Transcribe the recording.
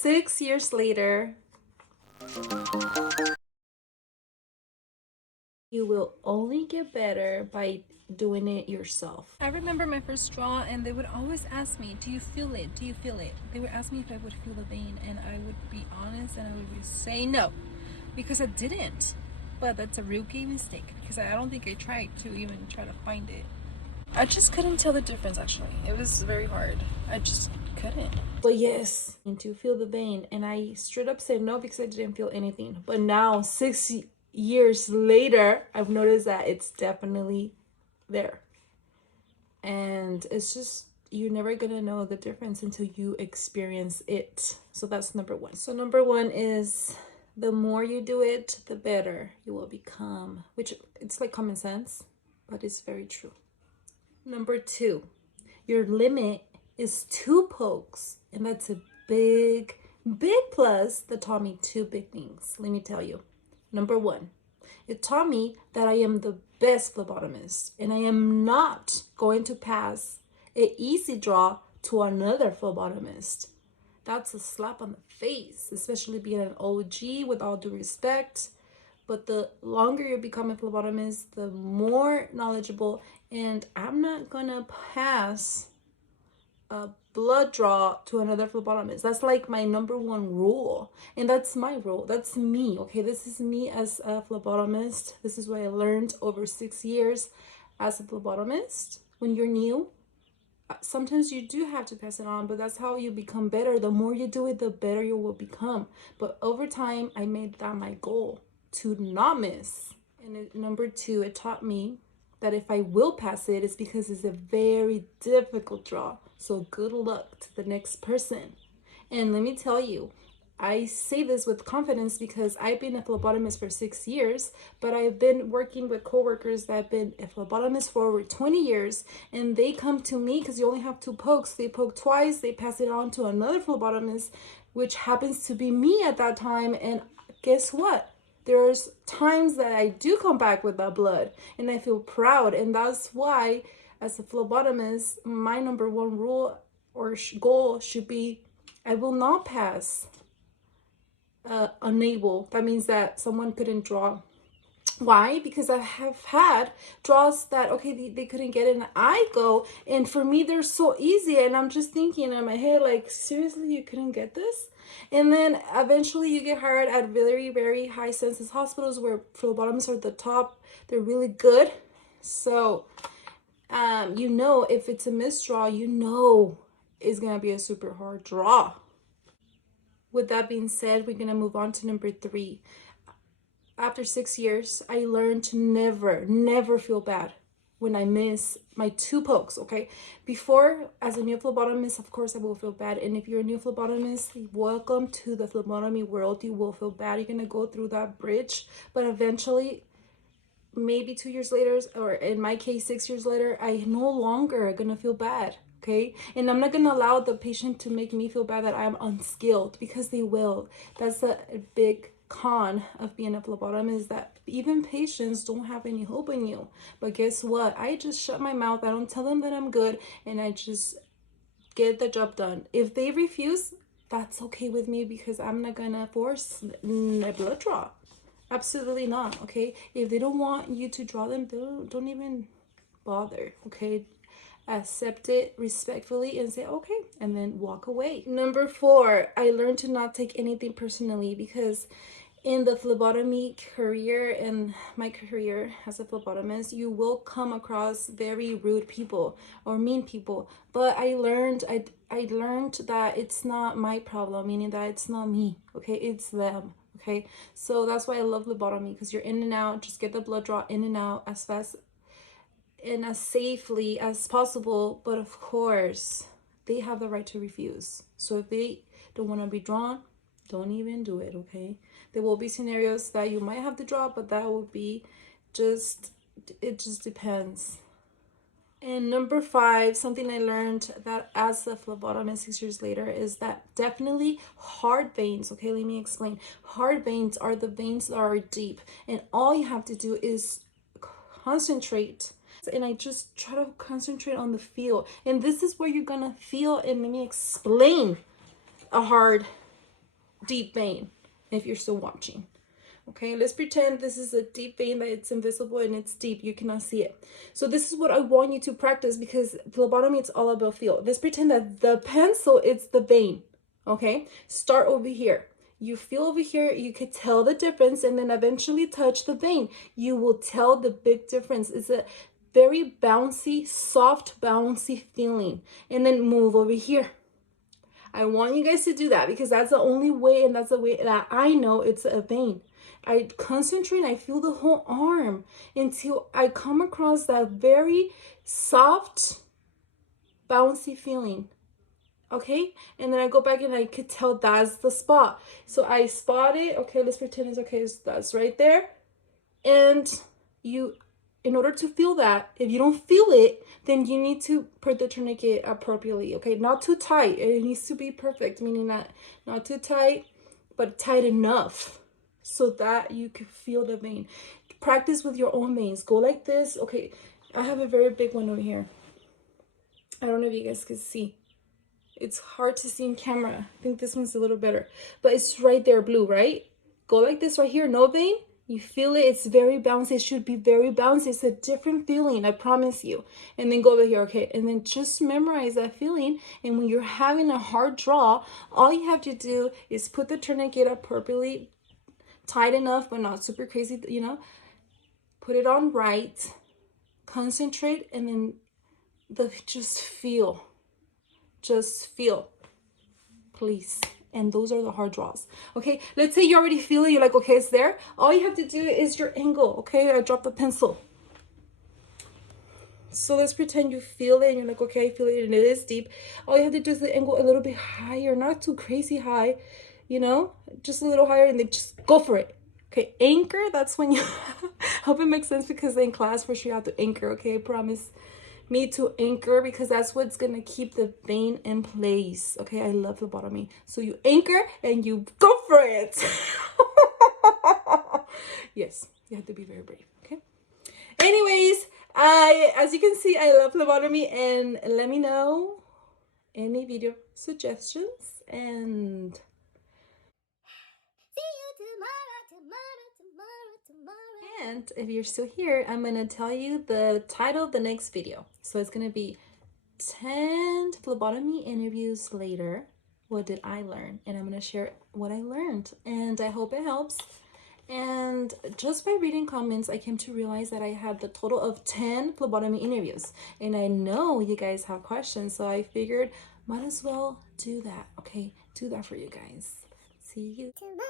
6 years later, you will only get better by doing it yourself. I remember my first draw, and they would always ask me, do you feel it? Do you feel it? They would ask me if I would feel the vein, and I would be honest and I would say no, because I didn't. But that's a rookie mistake, because I don't think I tried to even try to find it. I just couldn't tell the difference, actually. It was very hard. I just couldn't. But yes, and to feel the vein, and I straight up said no because I didn't feel anything. But now, 6 years later, I've noticed that it's definitely there. And it's just, you're never gonna know the difference until you experience it. So that's number one. So number one is, the more you do it, the better you will become, which it's like common sense, but it's very true. Number two, your limit is 2 pokes, and that's a big plus that taught me 2 big things. Let me tell you. Number one, it taught me that I am the best phlebotomist, and I am not going to pass an easy draw to another phlebotomist. That's a slap on the face, especially being an OG, with all due respect. But the longer you become a phlebotomist, the more knowledgeable, and I'm not gonna pass a blood draw to another phlebotomist. That's like my number one rule, and that's my rule. That's me, okay? This is me as a phlebotomist. This is what I learned over 6 years as a phlebotomist. When you're new, sometimes you do have to pass it on, but that's how you become better. The more you do it, the better you will become. But over time, I made that my goal, to not miss. And number two, it taught me that if I will pass it, it's because it's a very difficult draw. So good luck to the next person. And let me tell you, I say this with confidence because I've been a phlebotomist for 6 years, but I've been working with coworkers that have been a phlebotomist for over 20 years, and they come to me because you only have 2 pokes. They poke twice, they pass it on to another phlebotomist, which happens to be me at that time. And guess what? There's times that I do come back with that blood, and I feel proud. And that's why, as a phlebotomist, my number one rule or goal should be, I will not pass unable. That means that someone couldn't draw. Why? Because I have had draws that, okay, they couldn't get it, and I go, and for me, they're so easy, and I'm just thinking in my head, like, seriously, you couldn't get this? And then eventually you get hired at very, very high census hospitals where phlebotomists are the top. They're really good. So, you know, if it's a misdraw, you know it's going to be a super hard draw. With that being said, we're going to move on to number 3. After 6 years, I learned to never feel bad when I miss my 2 pokes, okay? Before, as a new phlebotomist, of course, I will feel bad. And if you're a new phlebotomist, welcome to the phlebotomy world. You will feel bad. You're going to go through that bridge. But eventually, maybe 2 years later, or in my case, 6 years later, I no longer going to feel bad, okay? And I'm not going to allow the patient to make me feel bad that I'm unskilled, because they will. That's a big con of being a phlebotomist, is that even patients don't have any hope in you. But guess what? I just shut my mouth. I don't tell them that I'm good, and I just get the job done. If they refuse, that's okay with me, because I'm not gonna force a blood draw. Absolutely not, okay? If they don't want you to draw them, don't even bother, okay? Accept it respectfully and say okay, and then walk away. Number 4, I learned to not take anything personally, because in the phlebotomy career, in my career as a phlebotomist, you will come across very rude people or mean people. But I learned that it's not my problem, meaning that it's not me, okay? It's them, okay? So that's why I love phlebotomy, because you're in and out. Just get the blood draw in and out as fast and as safely as possible. But of course, they have the right to refuse. So if they don't want to be drawn, don't even do it, okay? There will be scenarios that you might have to draw, but that will be it just depends. And number 5, something I learned that as a phlebotomist 6 years later, is that definitely hard veins, okay, let me explain. Hard veins are the veins that are deep, and all you have to do is concentrate. And I just try to concentrate on the feel. And this is where you're gonna feel, and let me explain a hard deep vein, if you're still watching. Okay, let's pretend this is a deep vein, that it's invisible and it's deep, you cannot see it. So this is what I want you to practice, because phlebotomy, it's all about feel. Let's pretend that the pencil is the vein. Okay, start over here. You feel over here, you could tell the difference, and then eventually touch the vein. You will tell the big difference. It's a very bouncy, soft, bouncy feeling. And then move over here. I want you guys to do that, because that's the only way, and that's the way that I know it's a vein. I concentrate, I feel the whole arm until I come across that very soft, bouncy feeling. Okay, and then I go back and I could tell that's the spot. So I spot it. Okay, let's pretend it's okay. So that's right there. And you, in order to feel that, if you don't feel it, then you need to put the tourniquet appropriately. Okay, not too tight. It needs to be perfect, meaning not too tight, but tight enough so that you can feel the vein. Practice with your own veins. Go like this. Okay, I have a very big one over here. I don't know if you guys can see. It's hard to see in camera. I think this one's a little better, but it's right there, blue, right? Go like this right here, no vein. You feel it, it's very bouncy. It should be very bouncy. It's a different feeling, I promise you. And then go over here, okay? And then just memorize that feeling. And when you're having a hard draw, all you have to do is put the tourniquet appropriately, tight enough, but not super crazy, you know? Put it on right, concentrate, and then just feel. Just feel, please. And those are the hard draws. Okay, let's say you already feel it. You're like, okay, it's there. All you have to do is your angle. Okay, I dropped the pencil. So let's pretend you feel it and you're like, okay, I feel it and it is deep. All you have to do is the angle a little bit higher, not too crazy high, you know, just a little higher, and then just go for it. Okay, anchor, that's when you, hope it makes sense, because in class for sure you have to anchor. Okay, I promise me to anchor, because that's what's gonna keep the vein in place. Okay, I love phlebotomy. So you anchor and you go for it. Yes, you have to be very brave. Okay, anyways, as you can see, I love phlebotomy, and let me know any video suggestions, and see you tomorrow. And if you're still here, I'm gonna tell you the title of the next video. So it's gonna be 10 phlebotomy interviews later. What did I learn? And I'm gonna share what I learned, and I hope it helps. And just by reading comments, I came to realize that I had the total of 10 phlebotomy interviews. And I know you guys have questions, so I figured might as well do that. Okay, do that for you guys. See you tomorrow.